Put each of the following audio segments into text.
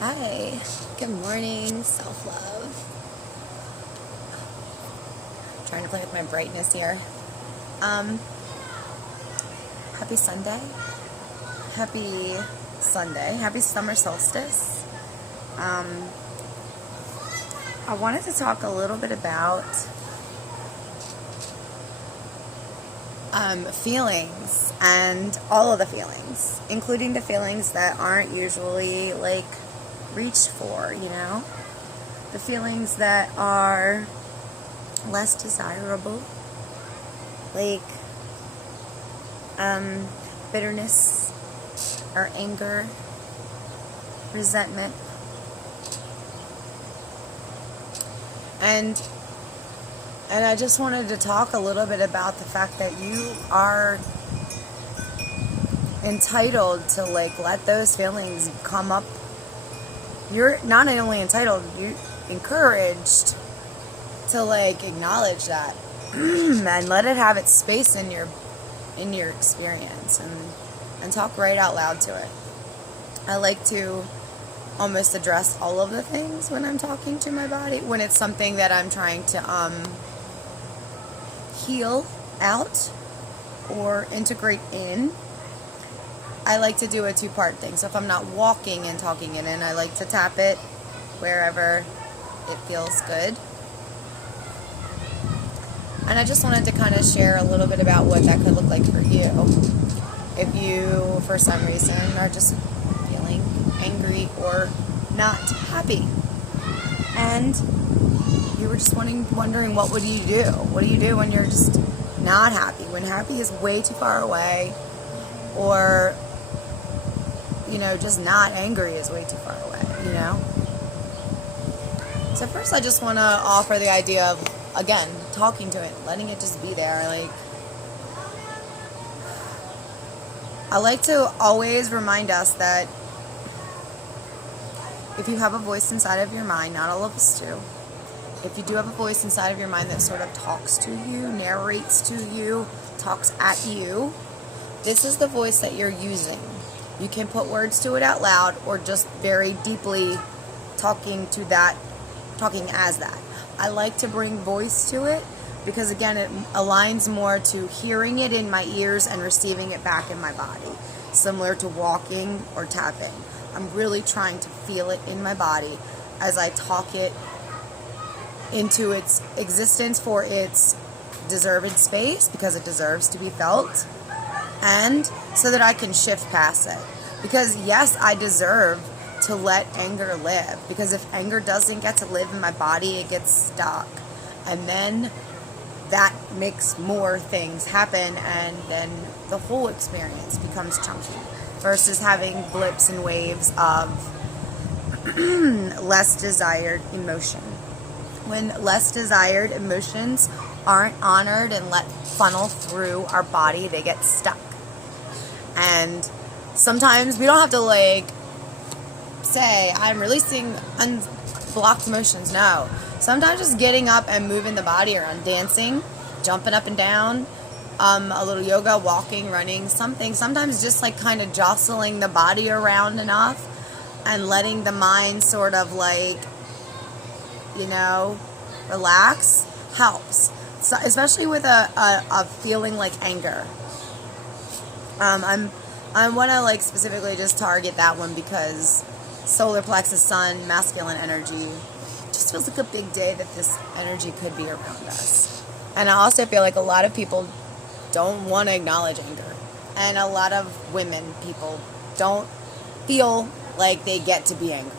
Hi, good morning, self-love. Trying to play with my brightness here. Happy Sunday. Happy Sunday. Happy summer solstice. I wanted to talk a little bit about feelings and all of the feelings, including the feelings that aren't usually reached for, the feelings that are less desirable, like bitterness or anger, resentment, and I just wanted to talk a little bit about the fact that you are entitled to let those feelings come up. You're not only entitled, you're encouraged to acknowledge that and let it have its space in your experience and talk right out loud to it. I like to almost address all of the things when I'm talking to my body, when it's something that I'm trying to heal out or integrate in. I like to do a two-part thing. So if I'm not walking and talking it in, I like to tap it wherever it feels good. And I just wanted to kind of share a little bit about what that could look like for you. If you, for some reason, are just feeling angry or not happy, and you were just wondering what would you do? What do you do when you're just not happy? When happy is way too far away, or just not angry is way too far away, So first I just want to offer the idea of, again, talking to it, letting it just be there. I like to always remind us that if you have a voice inside of your mind, not all of us do, if you do have a voice inside of your mind that sort of talks to you, narrates to you, talks at you, this is the voice that you're using. You can put words to it out loud or just very deeply talking as that. I like to bring voice to it because, again, it aligns more to hearing it in my ears and receiving it back in my body, similar to walking or tapping. I'm really trying to feel it in my body as I talk it into its existence for its deserved space, because it deserves to be felt, and so that I can shift past it. Because yes, I deserve to let anger live, because if anger doesn't get to live in my body, it gets stuck, and then that makes more things happen, and then the whole experience becomes chunky versus having blips and waves of less desired emotion. When less desired emotions aren't honored and let funnel through our body, they get stuck. And sometimes we don't have to say, I'm releasing unblocked emotions. No. Sometimes just getting up and moving the body around, dancing, jumping up and down, a little yoga, walking, running, something. Sometimes just kind of jostling the body around enough and letting the mind sort of relax helps. So, especially with a feeling like anger. I want to specifically just target that one because solar plexus, sun, masculine energy, just feels like a big day that this energy could be around us. And I also feel like a lot of people don't want to acknowledge anger, and a lot of people don't feel like they get to be angry.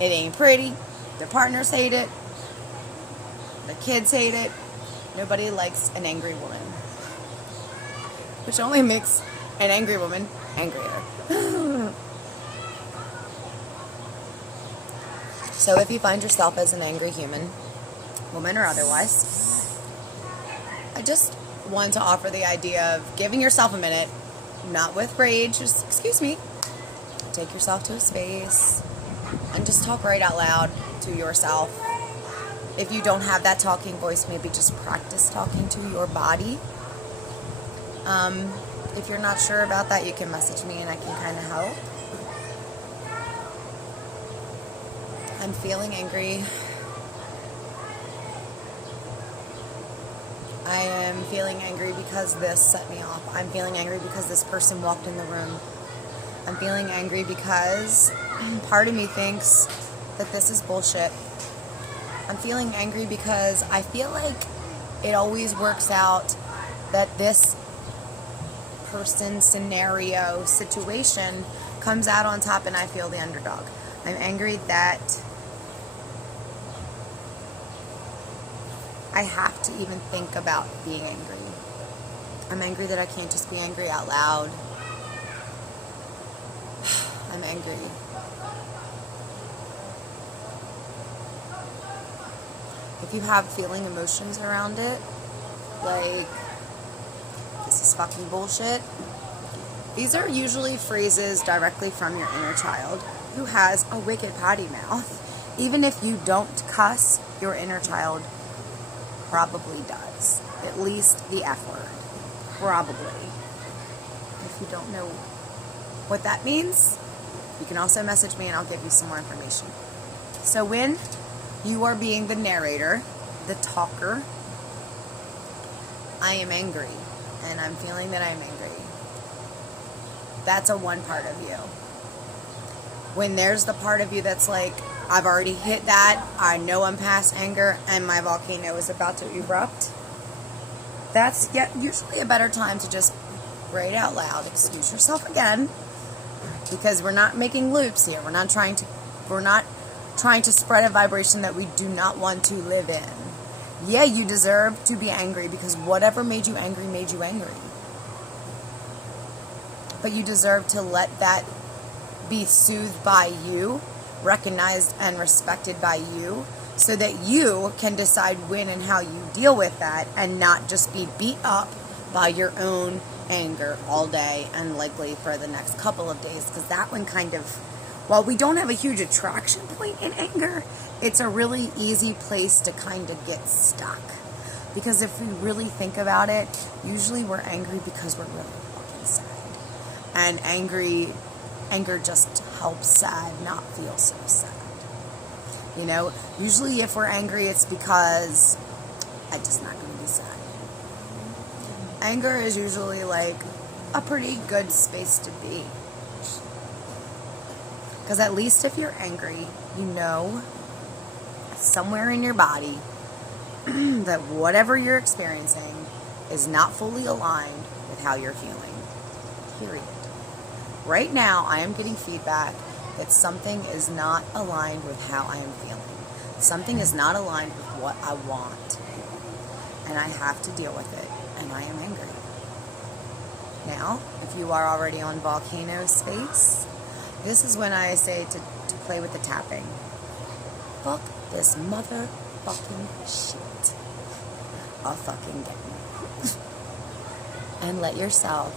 It ain't pretty. Their partners hate it. The kids hate it. Nobody likes an angry woman, which only makes an angry woman angrier. So if you find yourself as an angry human, woman or otherwise, I just want to offer the idea of giving yourself a minute, not with rage, just excuse me, take yourself to a space and just talk right out loud to yourself. If you don't have that talking voice, maybe just practice talking to your body. If you're not sure about that, you can message me and I can kind of help. I'm feeling angry. I am feeling angry because this set me off. I'm feeling angry because this person walked in the room. I'm feeling angry because part of me thinks that this is bullshit. I'm feeling angry because I feel like it always works out that this person, scenario, situation comes out on top and I feel the underdog. I'm angry that I have to even think about being angry. I'm angry that I can't just be angry out loud. I'm angry. If you have feeling emotions around it, like, this is fucking bullshit, these are usually phrases directly from your inner child who has a wicked potty mouth. Even if you don't cuss, your inner child probably does. At least the F word. Probably. If you don't know what that means, you can also message me and I'll give you some more information. So when you are being the narrator, the talker, I am angry. And I'm feeling that I'm angry. That's a one part of you. When there's the part of you that's like, I've already hit that, I know I'm past anger, and my volcano is about to erupt, that's usually a better time to just write out loud, excuse yourself again, because we're not making loops here. We're not trying to spread a vibration that we do not want to live in. Yeah, you deserve to be angry because whatever made you angry made you angry. But you deserve to let that be soothed by you, recognized and respected by you, so that you can decide when and how you deal with that and not just be beat up by your own anger all day and likely for the next couple of days, because that one kind of, while we don't have a huge attraction point in anger, it's a really easy place to kind of get stuck. Because if we really think about it, usually we're angry because we're really fucking sad. And anger just helps sad not feel so sad. You know, usually if we're angry, it's because I'm just not going to be sad. Anger is usually like a pretty good space to be. Because at least if you're angry, you know somewhere in your body that whatever you're experiencing is not fully aligned with how you're feeling. Period. Right now, I am getting feedback that something is not aligned with how I am feeling. Something is not aligned with what I want. And I have to deal with it. And I am angry. Now, if you are already on volcano space, this is when I say to play with the tapping. Fuck this motherfucking shit. I'll fucking get me. And let yourself,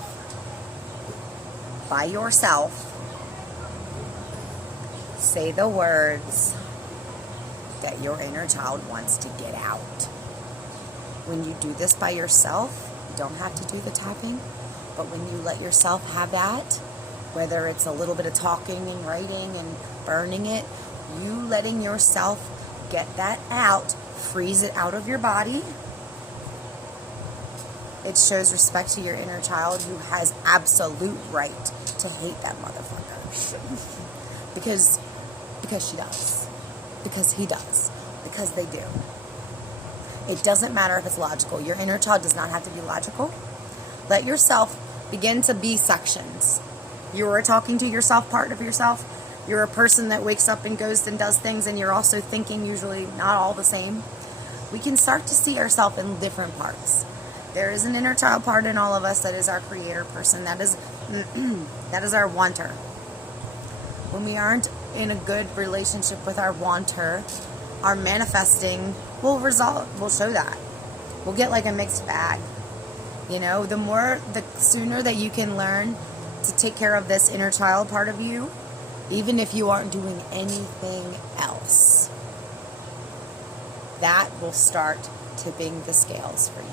by yourself, say the words that your inner child wants to get out. When you do this by yourself, you don't have to do the tapping, but when you let yourself have that, whether it's a little bit of talking and writing and burning it, you letting yourself get that out, freeze it out of your body, it shows respect to your inner child who has absolute right to hate that motherfucker. because she does. Because he does. Because they do. It doesn't matter if it's logical. Your inner child does not have to be logical. Let yourself begin to be sections. You're a talking to yourself part of yourself. You're a person that wakes up and goes and does things, and you're also thinking usually not all the same. We can start to see ourselves in different parts. There is an inner child part in all of us that is our creator person. That is our wanter. When we aren't in a good relationship with our wanter, our manifesting will show that. We'll get like a mixed bag. You know, the sooner that you can learn to take care of this inner child part of you, even if you aren't doing anything else, that will start tipping the scales for you.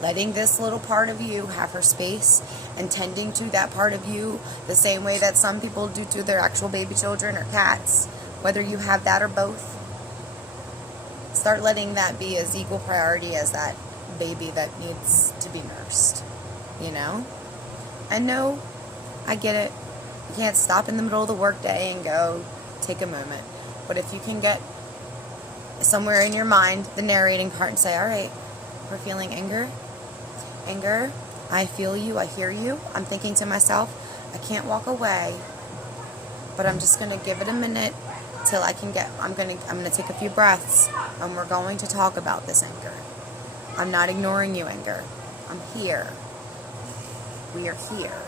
Letting this little part of you have her space and tending to that part of you the same way that some people do to their actual baby children or cats whether you have that or both. Start letting that be as equal priority as that baby that needs to be nursed, you know? And no, I get it. You can't stop in the middle of the workday and go take a moment. But if you can get somewhere in your mind the narrating part and say, all right, we're feeling anger. I feel you. I hear you. I'm thinking to myself, I can't walk away, but I'm just going to give it a minute till I can I'm going to take a few breaths, and we're going to talk about this anger. I'm not ignoring you, anger. I'm here. We are here.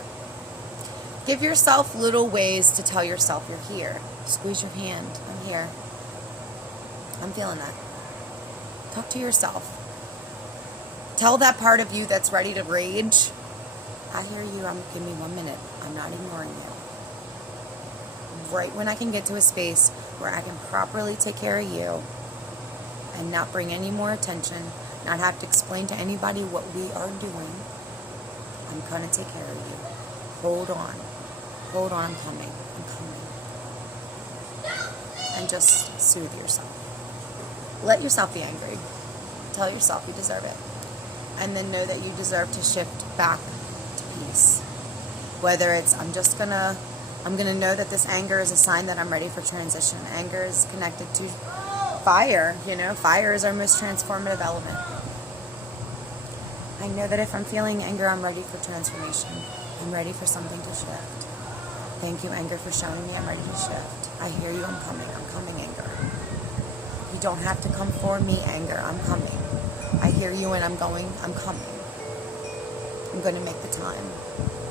Give yourself little ways to tell yourself you're here. Squeeze your hand. I'm here. I'm feeling that. Talk to yourself. Tell that part of you that's ready to rage, I hear you. Give me 1 minute. I'm not ignoring you. Right when I can get to a space where I can properly take care of you and not bring any more attention, not have to explain to anybody what we are doing, I'm going to take care of you. Hold on. Hold on, I'm coming. And just soothe yourself. Let yourself be angry. Tell yourself you deserve it. And then know that you deserve to shift back to peace. Whether it's, I'm gonna know that this anger is a sign that I'm ready for transition. Anger is connected to fire. Fire is our most transformative element. I know that if I'm feeling anger, I'm ready for transformation. I'm ready for something to shift. Thank you, anger, for showing me I'm ready to shift. I hear you, I'm coming, anger. You don't have to come for me, anger, I'm coming. I hear you and I'm coming. I'm going to make the time.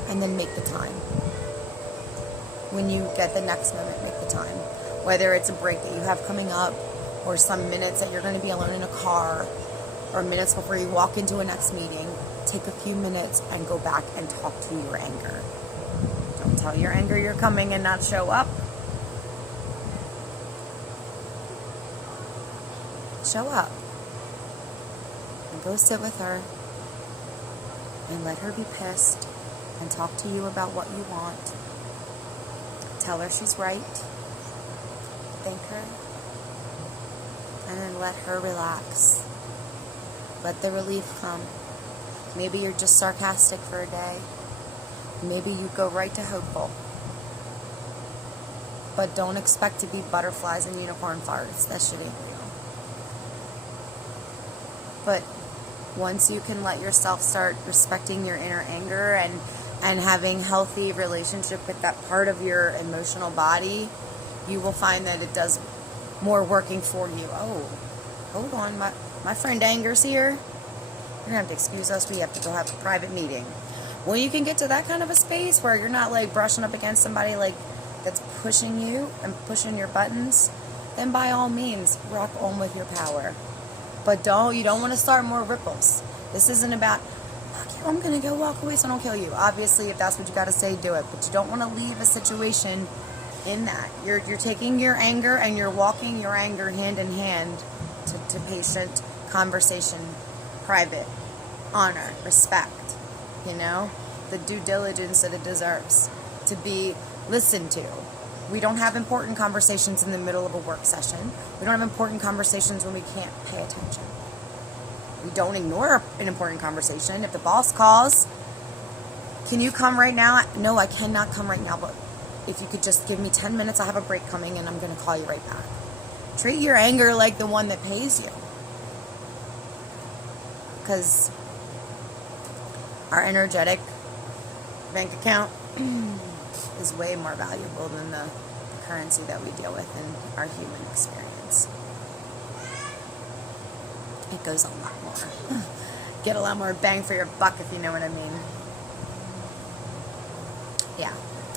And then make the time. When you get the next moment, make the time. Whether it's a break that you have coming up, or some minutes that you're going to be alone in a car, or minutes before you walk into a next meeting, take a few minutes and go back and talk to your anger. Don't tell your anger you're coming and not show up. Show up. And go sit with her and let her be pissed and talk to you about what you want. Tell her she's right. Thank her. And then let her relax. Let the relief come. Maybe you're just sarcastic for a day. Maybe you go right to hopeful. But don't expect to be butterflies and unicorn farts. That shit ain't real. But once you can let yourself start respecting your inner anger and having healthy relationship with that part of your emotional body, you will find that it does more working for you. Oh, hold on, my friend Anger's here. You're gonna have to excuse us. We have to go have a private meeting. When you can get to that kind of a space where you're not like brushing up against somebody like that's pushing you and pushing your buttons, then by all means rock on with your power. But you don't want to start more ripples. This isn't about, fuck you, I'm going to go walk away so I don't kill you. Obviously, if that's what you got to say, do it. But you don't want to leave a situation in that. You're taking your anger and you're walking your anger hand in hand to patient conversation, private, honor, respect, the due diligence that it deserves to be listened to. We don't have important conversations in the middle of a work session. We don't have important conversations when we can't pay attention. We don't ignore an important conversation. If the boss calls, can you come right now? No, I cannot come right now, but if you could just give me 10 minutes, I have a break coming and I'm going to call you right back. Treat your anger like the one that pays you. Because our energetic bank account is way more valuable than the currency that we deal with in our human experience. It goes a lot more. Get a lot more bang for your buck, if you know what I mean. Yeah,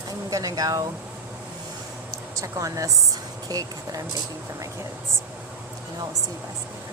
I'm gonna go check on this cake that I'm baking for my kids. And I'll see you guys later.